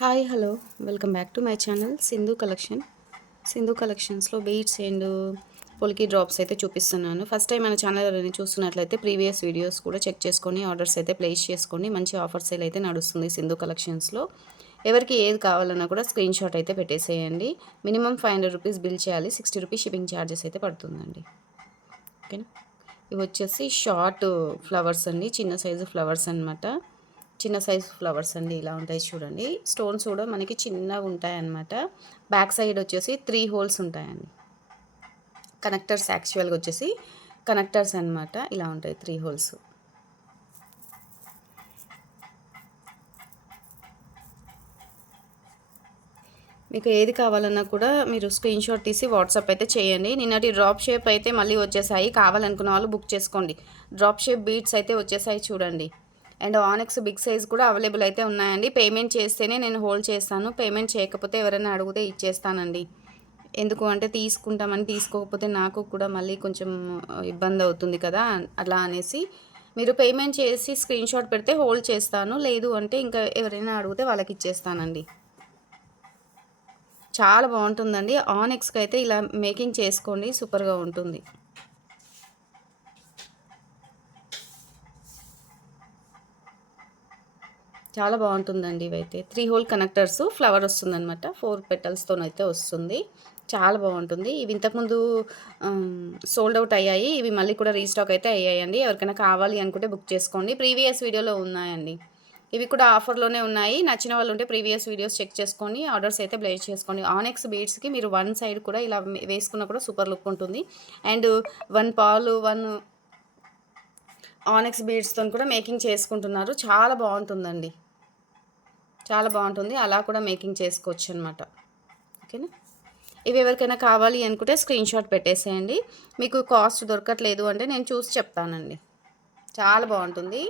Hi hello welcome back to my channel Sindhu collection Sindhu కలెక్షన్స్లో beads and పొలికి drops అయితే చూపిస్తున్నాను. First time మన channel ఎవరైనా చూస్తున్నట్లయితే ప్రీవియస్ వీడియోస్ కూడా చెక్ చేసుకొని ఆర్డర్స్ అయితే ప్లేస్ చేసుకోండి మంచి ఆఫర్ సేల్ అయితే నడుస్తుంది సింధు కలెక్షన్స్లో ఎవరికి ఏది కావాలన్నా కూడా స్క్రీన్ షాట్ అయితే పెట్టేసేయండి. Minimum five hundred rupees bill చేయాలి. సిక్స్టీ రూపీస్ షిప్పింగ్ ఛార్జెస్ అయితే పడుతుందండి. ఓకేనా ఇవి వచ్చేసి షార్ట్ ఫ్లవర్స్ అండి. చిన్న సైజు ఫ్లవర్స్ అన్నమాట. చిన్న సైజు ఫ్లవర్స్ అండి ఇలా ఉంటాయి చూడండి. స్టోన్స్ కూడా మనకి చిన్నగా ఉంటాయి అన్నమాట బ్యాక్ సైడ్ వచ్చేసి త్రీ హోల్స్ ఉంటాయండి. కనెక్టర్స్ యాక్చువల్గా వచ్చేసి కనెక్టర్స్ అన్నమాట. ఇలా ఉంటాయి త్రీ హోల్స్. మీకు ఏది కావాలన్నా కూడా మీరు స్క్రీన్ షాట్ తీసి వాట్సాప్ అయితే చేయండి. నిన్నటి డ్రాప్ షేప్ అయితే మళ్ళీ వచ్చేసాయి. కావాలనుకున్న వాళ్ళు బుక్ చేసుకోండి. డ్రాప్ షేప్ బీట్స్ అయితే వచ్చేసాయి చూడండి. అండ్ ఆనెక్స్ బిగ్ సైజ్ కూడా అవైలబుల్ అయితే ఉన్నాయండి. పేమెంట్ చేస్తేనే నేను హోల్డ్ చేస్తాను. పేమెంట్ చేయకపోతే ఎవరైనా అడిగితే ఇచ్చేస్తానండి. ఎందుకు అంటే తీసుకుంటామని తీసుకోకపోతే నాకు కూడా మళ్ళీ కొంచెం ఇబ్బంది అవుతుంది కదా అలా అనేసి. మీరు పేమెంట్ చేసి స్క్రీన్ షాట్ పెడితే హోల్డ్ చేస్తాను. లేదు అంటే ఇంకా ఎవరైనా అడిగితే వాళ్ళకి ఇచ్చేస్తానండి. చాలా బాగుంటుందండి. ఆనెక్స్కి అయితే ఇలా మేకింగ్ చేసుకోండి. సూపర్గా ఉంటుంది. చాలా బాగుంటుందండి ఇవైతే. త్రీ హోల్ కనెక్టర్స్ ఫ్లవర్ వస్తుందన్నమాట. ఫోర్ పెటల్స్తో అయితే వస్తుంది. చాలా బాగుంటుంది. ఇవి ఇంతకుముందు సోల్డ్ అవుట్ అయ్యాయి. ఇవి మళ్ళీ కూడా రీస్టాక్ అయితే అయ్యాయండి. ఎవరికైనా కావాలి అనుకుంటే బుక్ చేసుకోండి. ప్రీవియస్ వీడియోలో ఉన్నాయండి. ఇవి కూడా ఆఫర్లోనే ఉన్నాయి. నచ్చిన వాళ్ళు ఉంటే ప్రీవియస్ వీడియోస్ చెక్ చేసుకొని ఆర్డర్స్ అయితే ప్లేస్ చేసుకోండి. ఆనెక్స్ బీడ్స్కి మీరు వన్ సైడ్ కూడా ఇలా వేసుకున్నా కూడా సూపర్ లుక్ ఉంటుంది. అండ్ వన్ పాలు వన్ ఆనెక్స్ బీడ్స్తో కూడా మేకింగ్ చేసుకుంటున్నారు. చాలా బాగుంటుందండి. చాలా బాగుంటుంది. అలా కూడా మేకింగ్ చేసుకోవచ్చు అనమాట ఓకేనా? ఇవి ఎవరికైనా కావాలి అనుకుంటే స్క్రీన్ షాట్ పెట్టేసేయండి. మీకు కాస్ట్ దొరకట్లేదు అంటే నేను చూసి చెప్తానండి. చాలా బాగుంటుంది.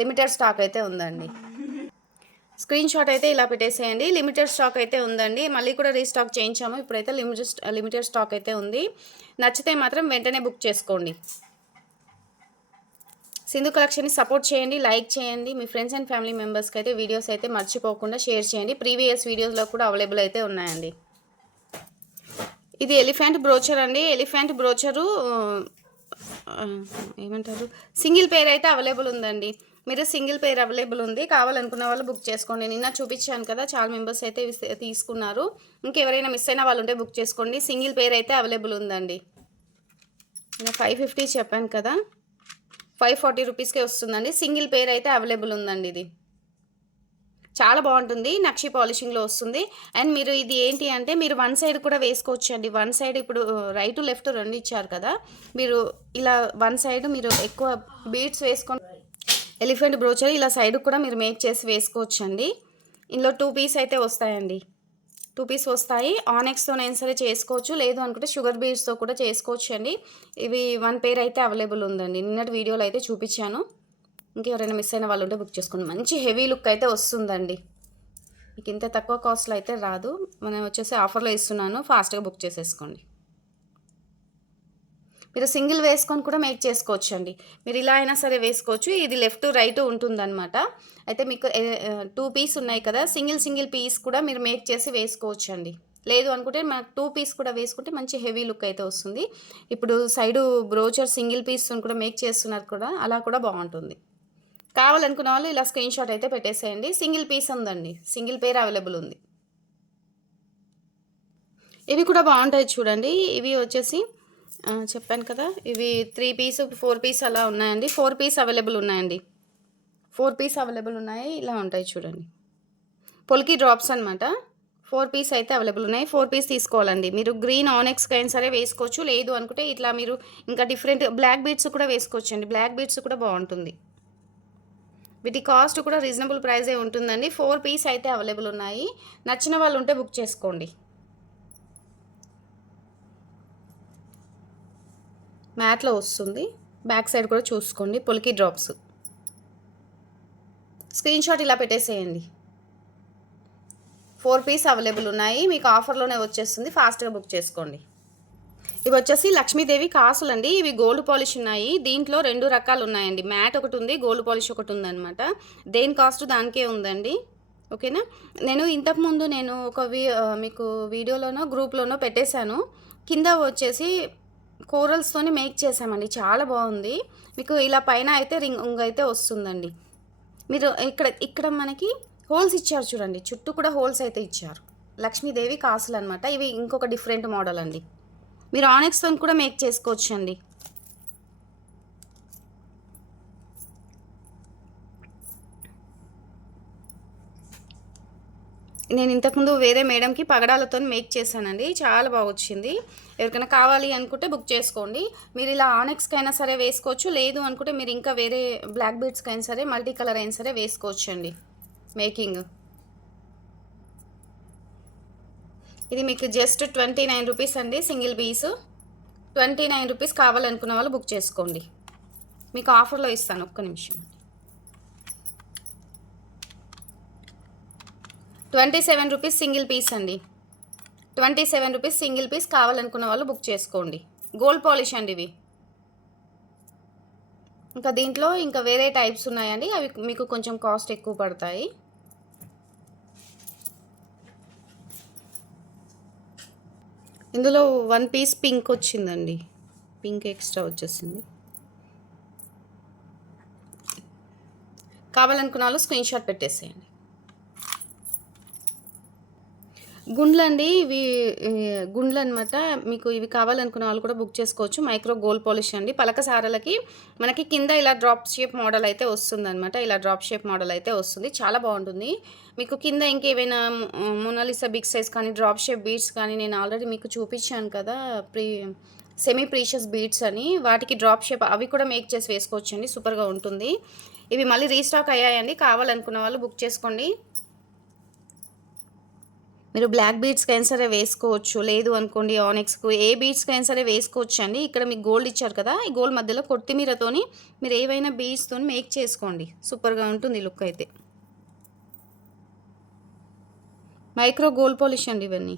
లిమిటెడ్ స్టాక్ అయితే ఉందండి. స్క్రీన్ షాట్ అయితే ఇలా పెట్టేసేయండి. లిమిటెడ్ స్టాక్ అయితే ఉందండి. మళ్ళీ కూడా రీస్టాక్ చేయించాము. ఇప్పుడైతే లిమిటెడ్ లిమిటెడ్ స్టాక్ అయితే ఉంది. నచ్చితే మాత్రం వెంటనే బుక్ చేసుకోండి. సింధు కలెక్షన్ని సపోర్ట్ చేయండి లైక్ చేయండి. మీ ఫ్రెండ్స్ అండ్ ఫ్యామిలీ మెంబర్స్కి అయితే వీడియోస్ అయితే మర్చిపోకుండా షేర్ చేయండి. ప్రీవియస్ వీడియోస్లో కూడా అవైలబుల్ అయితే ఉన్నాయండి. ఇది ఎలిఫెంట్ బ్రోచర్ అండి. ఎలిఫెంట్ బ్రోచరు ఏమంటారు? సింగిల్ పేర్ అయితే అవైలబుల్ ఉందండి. మీరు సింగిల్ పేర్ అవైలబుల్ ఉంది. కావాలనుకున్న వాళ్ళు బుక్ చేసుకోండి. నిన్న చూపించాను కదా చాలా మెంబర్స్ అయితే తీసుకున్నారు. ఇంకెవరైనా మిస్ అయిన వాళ్ళు ఉంటే బుక్ చేసుకోండి. సింగిల్ పేర్ అయితే అవైలబుల్ ఉందండి. నేను ఫైవ్ ఫిఫ్టీ చెప్పాను కదా. ఫైవ్ ఫార్టీ రూపీస్కే వస్తుందండి. సింగిల్ పేర్ అయితే అవైలబుల్ ఉందండి ఇది. చాలా బాగుంటుంది. నక్షి పాలిషింగ్లో వస్తుంది. అండ్ మీరు ఇది ఏంటి అంటే మీరు వన్ సైడ్ కూడా వేసుకోవచ్చు అండి వన్ సైడ్ ఇప్పుడు రైట్ లెఫ్ట్ రెండు ఇచ్చారు కదా. మీరు ఇలా వన్ సైడ్ మీరు ఎక్కువ బీడ్స్ వేసుకొని ఎలిఫెంట్ బ్రోచర్ ఇలా సైడ్ కూడా మీరు మేక్ చేసి వేసుకోవచ్చు అండి ఇందులో టూ పీస్ అయితే వస్తాయండి. టూ పీస్ వస్తాయి ఆనెక్స్తోనైనా సరే చేసుకోవచ్చు. లేదు అనుకుంటే షుగర్ బీడ్స్తో కూడా చేసుకోవచ్చు అండి. ఇవి వన్ పేర్ అయితే అవైలబుల్ ఉందండి. నిన్నటి వీడియోలో అయితే చూపించాను. ఇంకెవరైనా మిస్ అయిన వాళ్ళు ఉంటే బుక్ చేసుకోండి. మంచి హెవీ లుక్ అయితే వస్తుందండి. మీకు ఇంత తక్కువ కాస్ట్లో అయితే రాదు. మనం వచ్చేసి ఆఫర్లో ఇస్తున్నాను. ఫాస్ట్గా బుక్ చేసేసుకోండి. మీరు సింగిల్ వేసుకొని కూడా మేక్ చేసుకోవచ్చు అండి మీరు ఇలా అయినా సరే వేసుకోవచ్చు. ఇది లెఫ్ట్ రైట్ ఉంటుందన్నమాట. అయితే మీకు టూ పీస్ ఉన్నాయి కదా సింగిల్ సింగిల్ పీస్ కూడా మీరు మేక్ చేసి వేసుకోవచ్చు అండి లేదు అనుకుంటే మనకు టూ పీస్ కూడా వేసుకుంటే మంచి హెవీ లుక్ అయితే వస్తుంది. ఇప్పుడు సైడు బ్రోచర్ సింగిల్ పీస్ కూడా మేక్ చేస్తున్నారు కూడా అలా కూడా బాగుంటుంది. కావాలనుకున్న వాళ్ళు ఇలా స్క్రీన్ షాట్ అయితే పెట్టేసేయండి. సింగిల్ పీస్ ఉందండి. సింగిల్ పేర్ అవైలబుల్ ఉంది. ఇవి కూడా బాగుంటాయి చూడండి. ఇవి వచ్చేసి చెప్పాను కదా ఇవి త్రీ పీస్ ఫోర్ పీస్ అలా ఉన్నాయండి. ఫోర్ పీస్ అవైలబుల్ ఉన్నాయండి. ఫోర్ పీస్ అవైలబుల్ ఉన్నాయి. ఇలా ఉంటాయి చూడండి. పొలికి డ్రాప్స్ అనమాట ఫోర్ పీస్ అయితే అవైలబుల్ ఉన్నాయి. ఫోర్ పీస్ తీసుకోవాలండి. మీరు గ్రీన్ ఆనెక్స్కి అయినా సరే వేసుకోవచ్చు. లేదు అనుకుంటే ఇట్లా మీరు ఇంకా డిఫరెంట్ బ్లాక్ బీట్స్ కూడా వేసుకోవచ్చు అండి బ్లాక్ బీట్స్ కూడా బాగుంటుంది. వీటి కాస్ట్ కూడా రీజనబుల్ ప్రైజే ఉంటుందండి. ఫోర్ పీస్ అయితే అవైలబుల్ ఉన్నాయి. నచ్చిన వాళ్ళు ఉంటే బుక్ చేసుకోండి. మ్యాట్లో వస్తుంది. బ్యాక్ సైడ్ కూడా చూసుకోండి. పొలికి డ్రాప్స్. స్క్రీన్ షాట్ ఇలా పెట్టేసేయండి. ఫోర్ పీస్ అవైలబుల్ ఉన్నాయి. మీకు ఆఫర్లోనే వచ్చేస్తుంది. ఫాస్ట్గా బుక్ చేసుకోండి. ఇవి వచ్చేసి లక్ష్మీదేవి కాసులండి. ఇవి గోల్డ్ పాలిష్ ఉన్నాయి. దీంట్లో రెండు రకాలు ఉన్నాయండి. మ్యాట్ ఒకటి ఉంది గోల్డ్ పాలిష్ ఒకటి ఉందన్నమాట. దేని కాస్ట్ దానికే ఉందండి. ఓకేనా? నేను ఇంతకుముందు నేను ఒక వీ మీకు వీడియోలోనో గ్రూప్లోనో పెట్టేశాను. కింద వచ్చేసి కోరల్స్తోని మేక్ చేసామండి చాలా బాగుంది. మీకు ఇలా పైన అయితే రింగ్ అయితే వస్తుందండి. మీరు ఇక్కడ ఇక్కడ మనకి హోల్స్ ఇచ్చారు చూడండి. చుట్టూ కూడా హోల్స్ అయితే ఇచ్చారు. లక్ష్మీదేవి కాసులు అనమాట ఇవి ఇంకొక డిఫరెంట్ మోడల్ అండి. మీరు ఆనెక్స్తో కూడా మేక్ చేసుకోవచ్చు నేను ఇంతకుముందు వేరే మేడంకి పగడాలతో మేక్ చేశానండి. చాలా బాగా వచ్చింది ఎవరికైనా కావాలి అనుకుంటే బుక్ చేసుకోండి. మీరు ఇలా ఆనెక్స్కి అయినా సరే వేసుకోవచ్చు. లేదు అనుకుంటే మీరు ఇంకా వేరే బ్లాక్ బీడ్స్కి అయినా సరే మల్టీ కలర్ అయినా సరే వేసుకోవచ్చు అండి మేకింగ్. ఇది మీకు జస్ట్ ట్వంటీ నైన్ రూపీస్ అండి single piece. Twenty nine rupees కావాలనుకున్న వాళ్ళు బుక్ చేసుకోండి. మీకు ఆఫర్లో ఇస్తాను. ఒక్క నిమిషం. Twenty seven rupees single piece అండి. Twenty seven rupees single piece కావాలనుకున్న వాళ్ళు బుక్ చేసుకోండి. గోల్డ్ పాలిష్ అండి ఇవి. ఇంకా దీంట్లో ఇంకా వేరే టైప్స్ ఉన్నాయండి. అవి మీకు కొంచెం కాస్ట్ ఎక్కువ పడతాయి. ఇందులో వన్ పీస్ పింక్ వచ్చిందండి. పింక్ ఎక్స్ట్రా వచ్చేసింది. కావాలనుకున్న వాళ్ళు స్క్రీన్ షాట్ పెట్టేసేయండి. గుండ్లు అండి ఇవి గుండ్లు అనమాట మీకు ఇవి కావాలనుకున్న వాళ్ళు కూడా బుక్ చేసుకోవచ్చు. మైక్రో గోల్డ్ పాలిష్ అండి. పలక సారలకి మనకి కింద ఇలా డ్రాప్ షేప్ మోడల్ అయితే వస్తుంది అనమాట ఇలా డ్రాప్ షేప్ మోడల్ అయితే వస్తుంది. చాలా బాగుంటుంది. మీకు కింద ఇంకేమైనా మొనాలిసా బిగ్ సైజ్ కానీ డ్రాప్ షేప్ బీడ్స్ కానీ నేను ఆల్రెడీ మీకు చూపించాను కదా ప్రీ సెమీ ప్రీషియస్ బీడ్స్ అని. వాటికి డ్రాప్ షేప్ అవి కూడా మేక్ చేసి వేసుకోవచ్చండి. సూపర్గా ఉంటుంది. ఇవి మళ్ళీ రీస్టాక్ అయ్యాయండి. కావాలనుకున్న వాళ్ళు బుక్ చేసుకోండి. మీరు బ్లాక్ బీడ్స్కి అయినా సరే వేసుకోవచ్చు. లేదు అనుకోండి ఆనిక్స్కు ఏ బీట్స్కి అయినా సరే వేసుకోవచ్చు అండి ఇక్కడ మీకు గోల్డ్ ఇచ్చారు కదా ఈ గోల్డ్ మధ్యలో కొత్తిమీరతోని మీరు ఏవైనా బీడ్స్తో మేక్ చేసుకోండి. సూపర్గా ఉంటుంది లుక్ అయితే. మైక్రో గోల్డ్ పాలిష్ అండి ఇవన్నీ.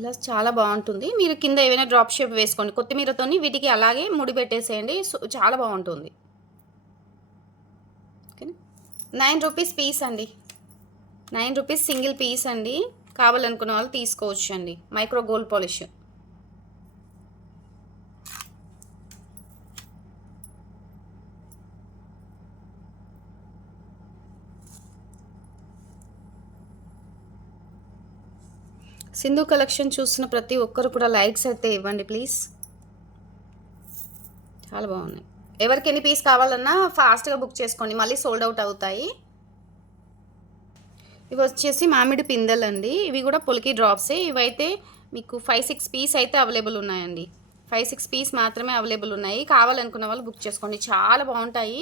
ఇలా చాలా బాగుంటుంది. మీరు కింద ఏవైనా డ్రాప్ షేప్ వేసుకోండి. కొత్తిమీరతోని వీటికి అలాగే ముడి పెట్టేసేయండి. సో చాలా బాగుంటుంది. నైన్ రూపీస్ పీస్ అండి. నైన్ రూపీస్ సింగిల్ పీస్ అండి. కావాలనుకున్న వాళ్ళు తీసుకోవచ్చు అండి. Micro gold polish. Sindhu collection చూసిన ప్రతి ఒక్కరు కూడా లైక్స్ అయితే ఇవ్వండి ప్లీజ్. చాలా బాగున్నాయి. ఎవరికి ఎన్ని పీస్ కావాలన్నా ఫాస్ట్గా బుక్ చేసుకోండి. మళ్ళీ సోల్డ్ అవుట్ అవుతాయి. ఇవి వచ్చేసి మామిడి పిందెలండి ఇవి కూడా పులికి డ్రాప్సే ఇవైతే మీకు ఫైవ్ సిక్స్ పీస్ అయితే అవైలబుల్ ఉన్నాయండి. ఫైవ్ సిక్స్ పీస్ మాత్రమే అవైలబుల్ ఉన్నాయి. కావాలనుకున్న వాళ్ళు బుక్ చేసుకోండి. చాలా బాగుంటాయి.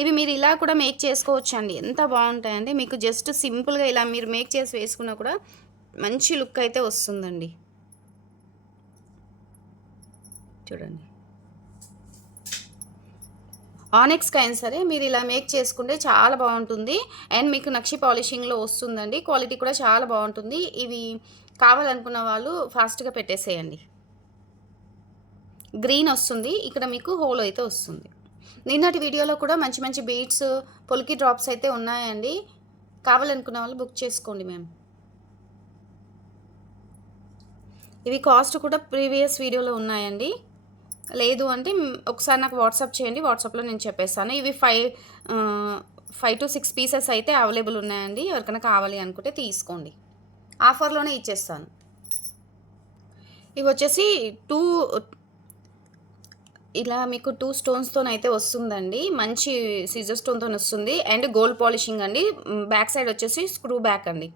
ఇవి మీరు ఇలా కూడా మేక్ చేసుకోవచ్చు అండి ఎంత బాగుంటాయండి మీకు జస్ట్ సింపుల్గా ఇలా మీరు మేక్ చేసి వేసుకున్నా కూడా మంచి లుక్ అయితే వస్తుందండి. చూడండి. ఆనెక్స్కి అయినా సరే మీరు ఇలా మేక్ చేసుకుంటే చాలా బాగుంటుంది. అండ్ మీకు నక్షి పాలిషింగ్లో వస్తుందండి. క్వాలిటీ కూడా చాలా బాగుంటుంది. ఇవి కావాలనుకున్న వాళ్ళు ఫాస్ట్గా పెట్టేసేయండి. గ్రీన్ వస్తుంది. ఇక్కడ మీకు హోల్ అయితే వస్తుంది. నిన్నటి వీడియోలో కూడా మంచి మంచి బీట్స్ పొలికి డ్రాప్స్ అయితే ఉన్నాయండి. కావాలనుకున్న వాళ్ళు బుక్ చేసుకోండి మేము ఇవి కాస్ట్ కూడా ప్రీవియస్ వీడియోలో ఉన్నాయండి. లేదు అంటే ఒకసారి నాకు వాట్సాప్ చేయండి వాట్సాప్లో నేను చెప్పేస్తాను. ఇవి five five to six pieces అయితే అవైలబుల్ ఉన్నాయండి. ఎవరికైనా కావాలి అనుకుంటే తీసుకోండి. ఆఫర్లోనే ఇచ్చేస్తాను. ఇవి వచ్చేసి టూ ఇలా మీకు టూ స్టోన్స్తో అయితే వస్తుందండి. మంచి సిజర్ స్టోన్తో వస్తుంది అండ్ గోల్డ్ పాలిషింగ్ అండి. బ్యాక్ సైడ్ వచ్చేసి స్క్రూ బ్యాక్ అండి.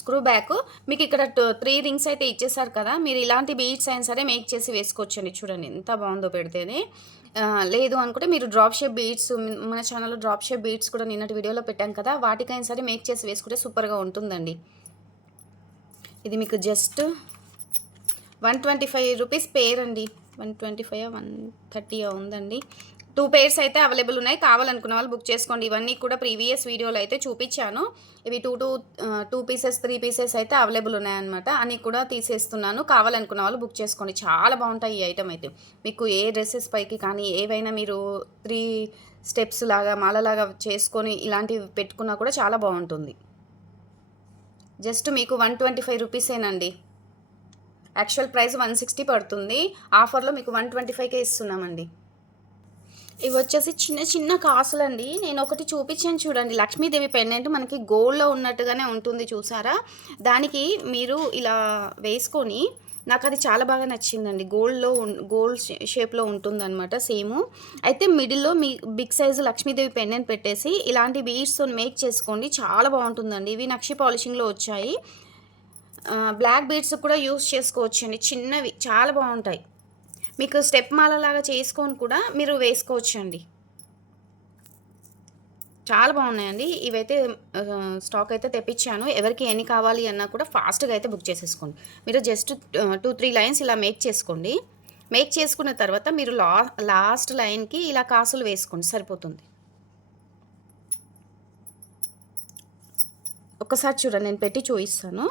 Screw back. మీకు ఇక్కడ త్రీ రింగ్స్ అయితే ఇచ్చేసారు కదా. మీరు ఇలాంటి బీడ్స్ అయినా సరే మేక్ చేసి వేసుకోవచ్చండి. చూడండి ఎంత బాగుందో పెడితేనే. లేదు అనుకుంటే మీరు డ్రాప్ షేప్ బీడ్స్ మన ఛానల్లో డ్రాప్ షేప్ బీడ్స్ కూడా నిన్నటి వీడియోలో పెట్టాం కదా. వాటికైనా సరే మేక్ చేసి వేసుకుంటే సూపర్గా ఉంటుందండి. ఇది మీకు just one twenty five rupees pair అండి one twenty five one thirty ఉందండి. టూ పేర్స్ అయితే అవైలబుల్ ఉన్నాయి. కావాలనుకున్న వాళ్ళు బుక్ చేసుకోండి. ఇవన్నీ కూడా ప్రీవియస్ వీడియోలో అయితే చూపించాను. ఇవి two two two pieces three pieces అయితే అవైలబుల్ ఉన్నాయన్నమాట. అని కూడా తీసేస్తున్నాను. కావాలనుకున్న వాళ్ళు బుక్ చేసుకోండి. చాలా బాగుంటాయి ఈ ఐటమ్ అయితే. మీకు ఏ డ్రెస్సెస్ పైకి కానీ ఏవైనా మీరు త్రీ స్టెప్స్ లాగా మాలలాగా చేసుకొని ఇలాంటివి పెట్టుకున్నా కూడా చాలా బాగుంటుంది. జస్ట్ మీకు వన్ ట్వంటీ ఫైవ్ రూపీసేనండి. యాక్చువల్ ప్రైస్ వన్ సిక్స్టీ పడుతుంది. ఆఫర్లో మీకు వన్ ట్వంటీ ఫైవ్కే ఇస్తున్నామండి. ఇవి వచ్చేసి చిన్న చిన్న కాసులండి. నేను ఒకటి చూపించాను చూడండి. లక్ష్మీదేవి పెండెంట్ మనకి గోల్డ్లో ఉన్నట్టుగానే ఉంటుంది చూసారా? దానికి మీరు ఇలా వేసుకొని నాకు అది చాలా బాగా నచ్చిందండి. గోల్డ్లో గోల్డ్ షేప్లో ఉంటుందన్నమాట సేమ్. అయితే మిడిల్లో మీ బిగ్ సైజు లక్ష్మీదేవి పెండెంట్ పెట్టేసి ఇలాంటి బీడ్స్ మేక్ చేసుకోండి. చాలా బాగుంటుందండి. ఇవి నక్షి పాలిషింగ్లో వచ్చాయి. బ్లాక్ బీడ్స్ కూడా యూస్ చేసుకోవచ్చండి. చిన్నవి చాలా బాగుంటాయి. మీకు స్టెప్ మాల లాగా చేసుకొని కూడా మీరు వేసుకోవచ్చండి. చాలా బాగున్నాయండి. ఇవైతే స్టాక్ అయితే తెప్పించాను. ఎవరికి ఎన్ని కావాలి అన్నా కూడా ఫాస్ట్గా అయితే బుక్ చేసేసుకోండి. మీరు జస్ట్ టూ త్రీ లైన్స్ ఇలా మేక్ చేసుకోండి. మేక్ చేసుకున్న తర్వాత మీరు లా లాస్ట్ లైన్కి ఇలా కాసులు వేసుకోండి. సరిపోతుంది. ఒక్కసారి చూడండి నేను పెట్టి చూపిస్తాను.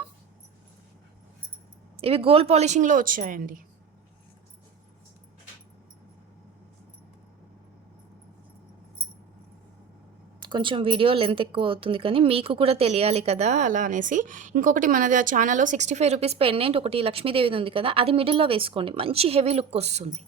ఇవి గోల్డ్ పాలిషింగ్లో వచ్చాయండి. కొంచెం వీడియో లెంత్ ఎక్కువ అవుతుంది కానీ మీకు కూడా తెలియాలి కదా అలా అనేసి. ఇంకొకటి మనది ఆ ఛానల్లో సిక్స్టీ ఫైవ్ రూపీస్ పెండెంట్ ఒకటి లక్ష్మీదేవిది ఉంది కదా అది మిడిల్లో వేసుకోండి. మంచి హెవీ లుక్ వస్తుంది.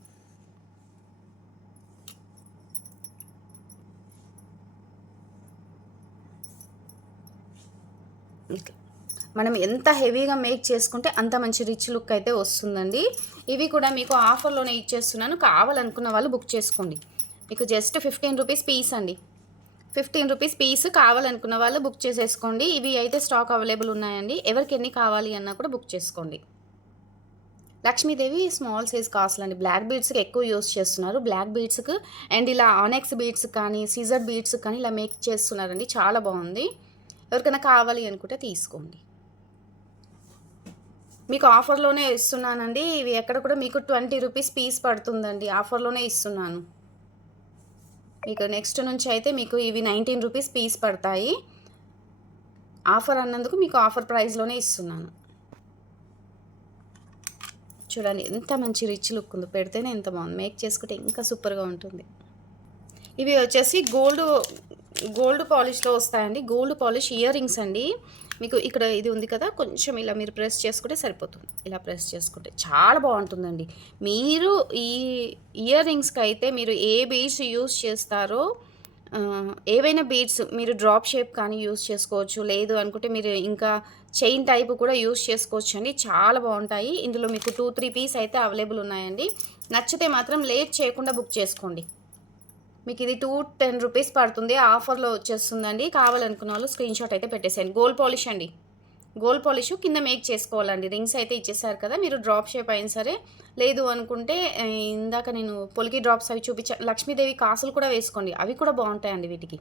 మనం ఎంత హెవీగా మేక్ చేసుకుంటే అంత మంచి రిచ్ లుక్ అయితే వస్తుందండి. ఇవి కూడా మీకు ఆఫర్లోనే ఇచ్చేస్తున్నాను. కావాలనుకున్న వాళ్ళు బుక్ చేసుకోండి. మీకు జస్ట్ ఫిఫ్టీన్ రూపీస్ పీస్ అండి. ఫిఫ్టీన్ రూపీస్ పీస్ కావాలనుకున్న వాళ్ళు బుక్ చేసేసుకోండి. ఇవి అయితే స్టాక్ అవైలబుల్ ఉన్నాయండి. ఎవరికి ఎన్ని కావాలి అన్నా కూడా బుక్ చేసుకోండి. లక్ష్మీదేవి స్మాల్ సైజ్ కాసులు అండి. బ్లాక్ బీడ్స్కి ఎక్కువ యూస్ చేస్తున్నారు. బ్లాక్ బీడ్స్కి అండ్ ఇలా ఆనెక్స్ బీడ్స్ కానీ సీజర్ బీడ్స్ కానీ ఇలా మేక్ చేస్తున్నారండి. చాలా బాగుంది. ఎవరికైనా కావాలి అనుకుంటే తీసుకోండి. మీకు ఆఫర్లోనే ఇస్తున్నానండి. ఇవి ఎక్కడ కూడా మీకు ట్వంటీ రూపీస్ పీస్ పడుతుందండి. ఆఫర్లోనే ఇస్తున్నాను. మీకు నెక్స్ట్ నుంచి అయితే మీకు ఇవి నైన్టీన్ రూపీస్ పీస్ పడతాయి. ఆఫర్ అన్నందుకు మీకు ఆఫర్ ప్రైస్లోనే ఇస్తున్నాను. చూడండి ఎంత మంచి రిచ్ లుక్ ఉందో. పెడితేనే ఎంత బాగుంది. మేక్ చేసుకుంటే ఇంకా సూపర్గా ఉంటుంది. ఇవి వచ్చేసి గోల్డ్ గోల్డ్ పాలిష్లో వస్తాయండి. గోల్డ్ పాలిష్ ఇయర్ రింగ్స్ అండి. మీకు ఇక్కడ ఇది ఉంది కదా కొంచెం ఇలా మీరు ప్రెస్ చేసుకుంటే సరిపోతుంది. ఇలా ప్రెస్ చేసుకుంటే చాలా బాగుంటుందండి. మీరు ఈ ఇయర్ రింగ్స్కి అయితే మీరు ఏ బీడ్స్ యూస్ చేస్తారో ఏవైనా బీడ్స్ మీరు డ్రాప్ షేప్ కానీ యూస్ చేసుకోవచ్చు. లేదు అనుకుంటే మీరు ఇంకా చైన్ టైప్ కూడా యూస్ చేసుకోవచ్చు అండి చాలా బాగుంటాయి. ఇందులో మీకు టూ త్రీ పీస్ అయితే అవైలబుల్ ఉన్నాయండి. నచ్చితే మాత్రం లేట్ చేయకుండా బుక్ చేసుకోండి. మీకు ఇది టూ టెన్ రూపీస్ పడుతుంది ఆఫర్లో వచ్చేస్తుందండి. కావాలనుకున్న వాళ్ళు స్క్రీన్ షాట్ అయితే పెట్టేసేయండి. గోల్డ్ పాలిష్ అండి. గోల్డ్ పాలిష్ కింద మేక్ చేసుకోవాలండి. రింగ్స్ అయితే ఇచ్చేసారు కదా మీరు డ్రాప్ షేప్ అయినా సరే. లేదు అనుకుంటే ఇందాక నేను పొలికి డ్రాప్స్ అవి చూపించా లక్ష్మీదేవి కాసులు కూడా వేసుకోండి. అవి కూడా బాగుంటాయండి వీటికి.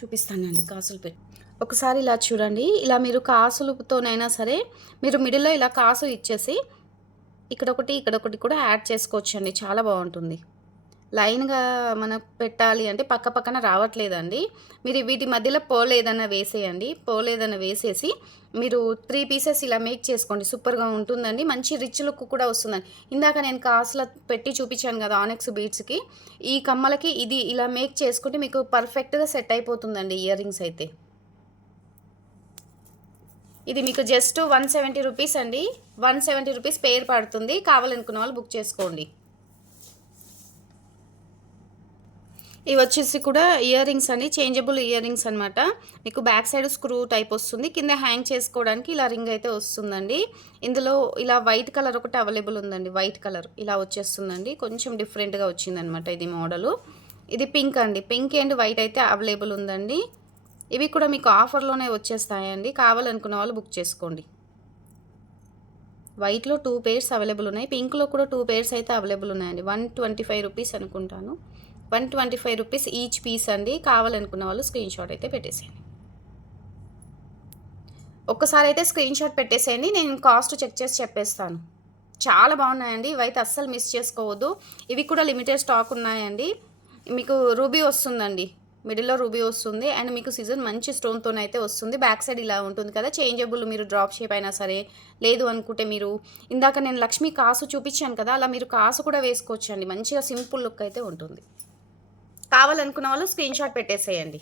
చూపిస్తానండి కాసులు పెట్టి. ఒకసారి ఇలా చూడండి. ఇలా మీరు కాసులతోనైనా సరే మీరు మిడిల్లో ఇలా కాసు ఇచ్చేసి ఇక్కడ ఒకటి ఇక్కడ ఒకటి కూడా యాడ్ చేసుకోవచ్చండి. చాలా బాగుంటుంది. లైన్గా మనం పెట్టాలి అంటే పక్క పక్కన రావట్లేదండి. మీరు వీటి మధ్యలో పోలేదన్న వేసేయండి. పోలేదన్న వేసేసి మీరు త్రీ పీసెస్ ఇలా మేక్ చేసుకోండి. సూపర్గా ఉంటుందండి. మంచి రిచ్ లుక్ కూడా వస్తుందండి. ఇందాక నేను కాసుల పెట్టి చూపించాను కదా ఆనెక్స్ బీడ్స్కి ఈ కమ్మలకి ఇది ఇలా మేక్ చేసుకుంటే మీకు పర్ఫెక్ట్గా సెట్ అయిపోతుందండి ఇయర్ రింగ్స్ అయితే. ఇది మీకు జస్ట్ వన్ సెవెంటీ రూపీస్ అండి. వన్ సెవెంటీ రూపీస్ పేరు పడుతుంది. కావాలనుకున్న వాళ్ళు బుక్ చేసుకోండి. ఇవి వచ్చేసి కూడా ఇయర్ రింగ్స్ అండి చేంజబుల్ ఇయర్ రింగ్స్ అనమాట మీకు బ్యాక్ సైడ్ స్క్రూ టైప్ వస్తుంది. కింద హ్యాంగ్ చేసుకోవడానికి ఇలా రింగ్ అయితే వస్తుందండి. ఇందులో ఇలా వైట్ కలర్ ఒకటి అవైలబుల్ ఉందండి. వైట్ కలర్ ఇలా వచ్చేస్తుందండి. కొంచెం డిఫరెంట్గా వచ్చిందనమాట ఇది మోడలు ఇది పింక్ అండి. పింక్ అండ్ వైట్ అయితే అవైలబుల్ ఉందండి. ఇవి కూడా మీకు ఆఫర్లోనే వచ్చేస్తాయండి. కావాలనుకున్న వాళ్ళు బుక్ చేసుకోండి. వైట్లో టూ పేర్స్ అవైలబుల్ ఉన్నాయి. పింక్లో కూడా టూ పేర్స్ అయితే అవైలబుల్ ఉన్నాయండి. వన్ ట్వంటీ ఫైవ్ రూపీస్ అనుకుంటాను. One twenty five rupees each piece అండి. కావాలనుకున్న వాళ్ళు స్క్రీన్ షాట్ అయితే పెట్టేసేయండి. ఒక్కసారి అయితే స్క్రీన్ షాట్ పెట్టేసేయండి. నేను కాస్ట్ చెక్ చేసి చెప్పేస్తాను. చాలా బాగున్నాయండి. ఇవైతే అస్సలు మిస్ చేసుకోవద్దు. ఇవి కూడా లిమిటెడ్ స్టాక్ ఉన్నాయండి. మీకు రూబీ వస్తుందండి. మిడిల్లో రూబీ వస్తుంది. అండ్ మీకు సీజన్ మంచి స్టోన్తో అయితే వస్తుంది. బ్యాక్ సైడ్ ఇలా ఉంటుంది కదా. చేంజబుల్ మీరు డ్రాప్ షేప్ అయినా సరే లేదు అనుకుంటే మీరు ఇందాక నేను లక్ష్మీ కాసు చూపించాను కదా అలా మీరు కాసు కూడా వేసుకోవచ్చండి. మంచిగా సింపుల్ లుక్ అయితే ఉంటుంది. కావాలనుకున్న వాళ్ళు స్క్రీన్ షాట్ పెట్టేసేయండి.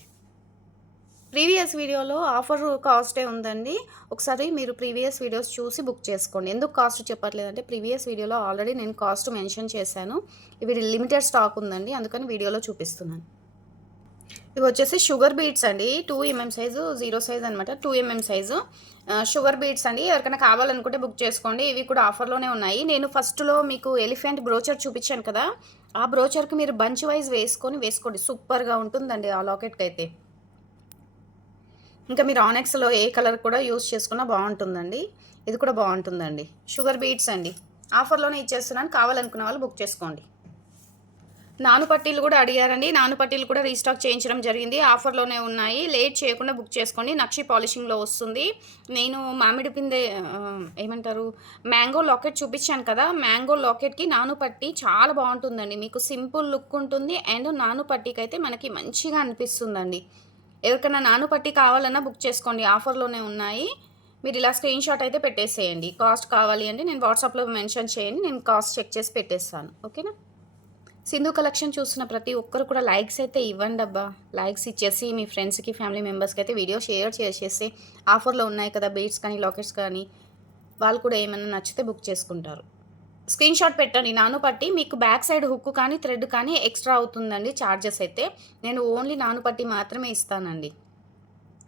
ప్రీవియస్ వీడియోలో ఆఫర్ కాస్టే ఉందండి? ఒకసారి మీరు ప్రీవియస్ వీడియోస్ చూసి బుక్ చేసుకోండి. ఎందుకు కాస్ట్ చెప్పట్లేదంటే ప్రీవియస్ వీడియోలో ఆల్రెడీ నేను కాస్ట్ మెన్షన్ చేశాను. ఇవి లిమిటెడ్ స్టాక్ ఉందండి అందుకని వీడియోలో చూపిస్తున్నాను. ఇవి వచ్చేసి షుగర్ బీట్స్ అండి. Two mm size zero size అనమాట two mm size sugar beads అండి. ఎవరికైనా కావాలనుకుంటే బుక్ చేసుకోండి. ఇవి కూడా ఆఫర్లోనే ఉన్నాయి. నేను ఫస్ట్లో మీకు ఎలిఫెంట్ బ్రోచర్ చూపించాను కదా. ఆ బ్రోచర్కి మీరు బంచ్ వైజ్ వేసుకొని వేసుకోండి. సూపర్గా ఉంటుందండి ఆ లాకెట్కి అయితే. ఇంకా మీరు ఆనెక్స్లో ఏ కలర్ కూడా యూస్ చేసుకున్నా బాగుంటుందండి. ఇది కూడా బాగుంటుందండి. షుగర్ బీట్స్ అండి. ఆఫర్లోనే ఇచ్చేస్తున్నాను. కావాలనుకున్న వాళ్ళు బుక్ చేసుకోండి. నాను పట్టీలు కూడా అడిగారండి. నాను పట్టీలు కూడా రీస్టాక్ చేయించడం జరిగింది. ఆఫర్లోనే ఉన్నాయి. లేట్ చేయకుండా బుక్ చేసుకోండి. నక్షి పాలిషింగ్లో వస్తుంది. నేను మామిడి పిందె ఏమంటారు మ్యాంగో లాకెట్ చూపించాను కదా. మ్యాంగో లాకెట్కి నాను పట్టి చాలా బాగుంటుందండి. మీకు సింపుల్ లుక్ ఉంటుంది. అండ్ నాను పట్టీకి అయితే మనకి మంచిగా అనిపిస్తుందండి. ఎవరికైనా నాను పట్టి కావాలన్నా బుక్ చేసుకోండి. ఆఫర్లోనే ఉన్నాయి. మీరు ఇలా స్క్రీన్ షాట్ అయితే పెట్టేసేయండి. కాస్ట్ కావాలి అంటే నేను వాట్సాప్లో మెన్షన్ చేయండి. నేను కాస్ట్ చెక్ చేసి పెట్టేస్తాను. ఓకేనా? సింధు కలెక్షన్ చూస్తున్న ప్రతి ఒక్కరు కూడా లైక్స్ అయితే ఇవ్వండి అబ్బా. లైక్స్ ఇచ్చేసి మీ ఫ్రెండ్స్కి ఫ్యామిలీ మెంబర్స్కి అయితే వీడియో షేర్ చేసేసి ఆఫర్లో ఉన్నాయి కదా బీట్స్ కానీ లాకెట్స్ కానీ వాళ్ళు కూడా ఏమైనా నచ్చితే బుక్ చేసుకుంటారు. స్క్రీన్ షాట్ పెట్టండి. నాను పట్టి మీకు బ్యాక్ సైడ్ హుక్ కానీ థ్రెడ్ కానీ ఎక్స్ట్రా అవుతుందండి ఛార్జెస్ అయితే. నేను ఓన్లీ నాను పట్టి మాత్రమే ఇస్తానండి.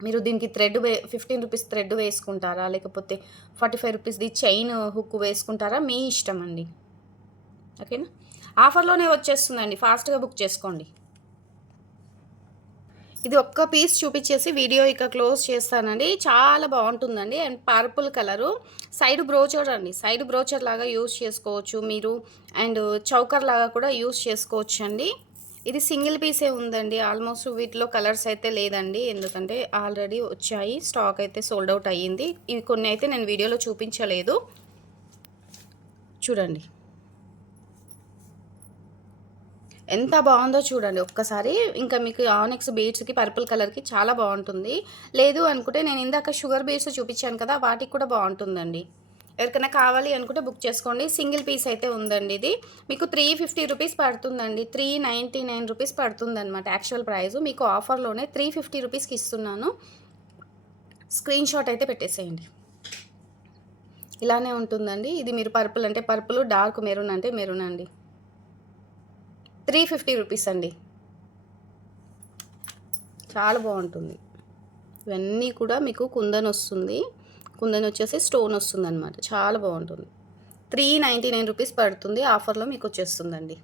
మీరు దీనికి థ్రెడ్ వే ఫిఫ్టీన్ రూపీస్ థ్రెడ్ వేసుకుంటారా? లేకపోతే ఫార్టీ ఫైవ్ రూపీస్ది చైన్ హుక్ వేసుకుంటారా? మీ ఇష్టం అండి. ఓకేనా? ఆఫర్లోనే వచ్చేస్తుందండి. ఫాస్ట్గా బుక్ చేసుకోండి. ఇది ఒక్క పీస్ చూపించేసి వీడియో ఇక క్లోజ్ చేస్తానండి. చాలా బాగుంటుందండి. And purple colour. Side brochure అండి. సైడ్ బ్రోచర్ లాగా యూస్ చేసుకోవచ్చు మీరు. అండ్ చౌకర్ లాగా కూడా యూస్ చేసుకోవచ్చు అండి ఇది సింగిల్ పీసే ఉందండి. ఆల్మోస్ట్ వీటిలో కలర్స్ అయితే లేదండి. ఎందుకంటే ఆల్రెడీ వచ్చాయి. స్టాక్ అయితే సోల్డ్ అవుట్ అయ్యింది. ఇవి కొన్ని అయితే నేను వీడియోలో చూపించలేదు. చూడండి. ఎంత బాగుందో చూడండి. ఒక్కసారి ఇంకా మీకు ఆనిక్స్ బీడ్స్కి పర్పుల్ కలర్కి చాలా బాగుంటుంది. లేదు అనుకుంటే నేను ఇందాక షుగర్ బీడ్స్ చూపించాను కదా వాటికి కూడా బాగుంటుందండి. ఎవరికైనా కావాలి అనుకుంటే బుక్ చేసుకోండి. సింగిల్ పీస్ అయితే ఉందండి ఇది. మీకు త్రీ ఫిఫ్టీ రూపీస్ పడుతుందండి. త్రీ నైంటీ నైన్ రూపీస్ పడుతుందన్నమాట యాక్చువల్ ప్రైస్. మీకు ఆఫర్లోనే త్రీ ఫిఫ్టీ రూపీస్కి ఇస్తున్నాను. స్క్రీన్ షాట్ అయితే పెట్టేసేయండి. ఇలానే ఉంటుందండి. ఇది మీరు పర్పుల్ అంటే పర్పుల్ డార్క్ మెరూన్ అంటే మెరూన్ అండి. త్రీ ఫిఫ్టీ రూపీస్ అండి. చాలా బాగుంటుంది. ఇవన్నీ కూడా మీకు కుందన్ వస్తుంది. కుందన్ వచ్చేసి స్టోన్ వస్తుంది అనమాట చాలా బాగుంటుంది. త్రీ నైంటీ నైన్ రూపీస్ పడుతుంది. ఆఫర్లో మీకు వచ్చేస్తుందండి.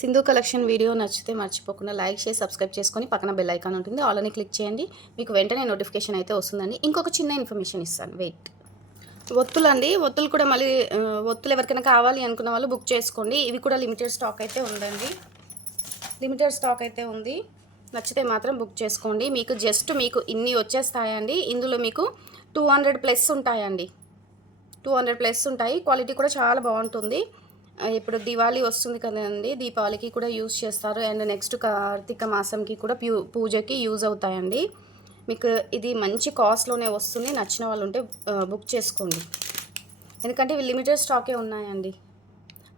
సింధు కలెక్షన్ వీడియో నచ్చితే మర్చిపోకుండా లైక్ చేసి సబ్స్క్రైబ్ చేసుకొని పక్కన బెల్ ఐకాన్ ఉంటుంది. ఆల్రెడీ క్లిక్ చేయండి. మీకు వెంటనే నోటిఫికేషన్ అయితే వస్తుందండి. ఇంకొక చిన్న ఇన్ఫర్మేషన్ ఇస్తాను. వెయిట్. ఒత్తులు అండి ఒత్తులు కూడా మళ్ళీ ఒత్తులు ఎవరికైనా కావాలి అనుకున్న వాళ్ళు బుక్ చేసుకోండి. ఇవి కూడా లిమిటెడ్ స్టాక్ అయితే ఉందండి. లిమిటెడ్ స్టాక్ అయితే ఉంది. నచ్చితే మాత్రం బుక్ చేసుకోండి. మీకు జస్ట్ మీకు ఇన్ని వచ్చేస్తాయండి. ఇందులో మీకు టూ హండ్రెడ్ ప్లస్ ఉంటాయండి. టూ హండ్రెడ్ ప్లస్ ఉంటాయి. క్వాలిటీ కూడా చాలా బాగుంటుంది. ఇప్పుడు దివాళీ వస్తుంది కదండి. దీపావళికి కూడా యూజ్ చేస్తారు. అండ్ నెక్స్ట్ కార్తీక మాసంకి కూడా ప్యూ పూజకి యూజ్ అవుతాయండి. మీకు ఇది మంచి కాస్ట్లోనే వస్తుంది నచ్చిన వాళ్ళు ఉంటే బుక్ చేసుకోండి. ఎందుకంటే ఇవి లిమిటెడ్ స్టాకే ఉన్నాయండి.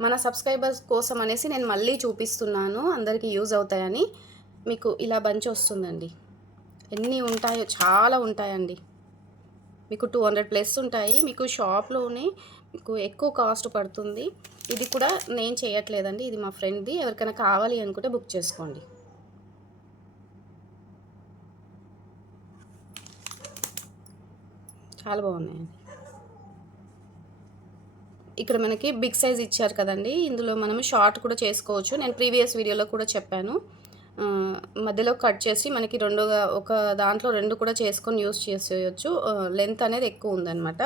మన సబ్స్క్రైబర్స్ కోసం అనేసి నేను మళ్ళీ చూపిస్తున్నాను అందరికీ యూజ్ అవుతాయని. మీకు ఇలా బంచ్ వస్తుందండి. ఎన్ని ఉంటాయో చాలా ఉంటాయండి. మీకు టూ హండ్రెడ్ ప్లస్ ఉంటాయి మీకు షాప్లోనే మీకు ఎక్కువ కాస్ట్ పడుతుంది. ఇది కూడా నేను చేయట్లేదండి ఇది మా ఫ్రెండ్ది. ఎవరికైనా కావాలి అనుకుంటే బుక్ చేసుకోండి. చాలా బాగున్నాయండి. ఇక్కడ మనకి బిగ్ సైజ్ ఇచ్చారు కదండి. ఇందులో మనం షార్ట్ కూడా చేసుకోవచ్చు. నేను ప్రీవియస్ వీడియోలో కూడా చెప్పాను. మధ్యలో కట్ చేసి మనకి రెండుగా ఒక దాంట్లో రెండు కూడా చేసుకొని యూస్ చేసేయచ్చు. లెంత్ అనేది ఎక్కువ ఉందన్నమాట.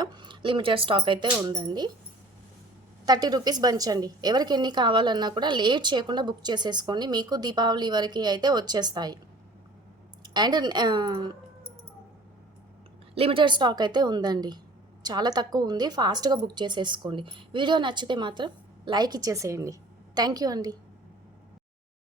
లిమిటెడ్ స్టాక్ అయితే ఉందండి. థర్టీ రూపీస్ బంచ్ అండి. ఎవరికి ఎన్ని కావాలన్నా కూడా లేట్ చేయకుండా బుక్ చేసేసుకోండి. మీకు దీపావళి వరకు అయితే వచ్చేస్తాయి. అండ్ లిమిటెడ్ స్టాక్ అయితే ఉందండి. చాలా తక్కువ ఉంది. ఫాస్ట్గా బుక్ చేసేసుకోండి. వీడియో నచ్చితే మాత్రం లైక్ ఇచ్చేసేయండి. థ్యాంక్ యూ అండి.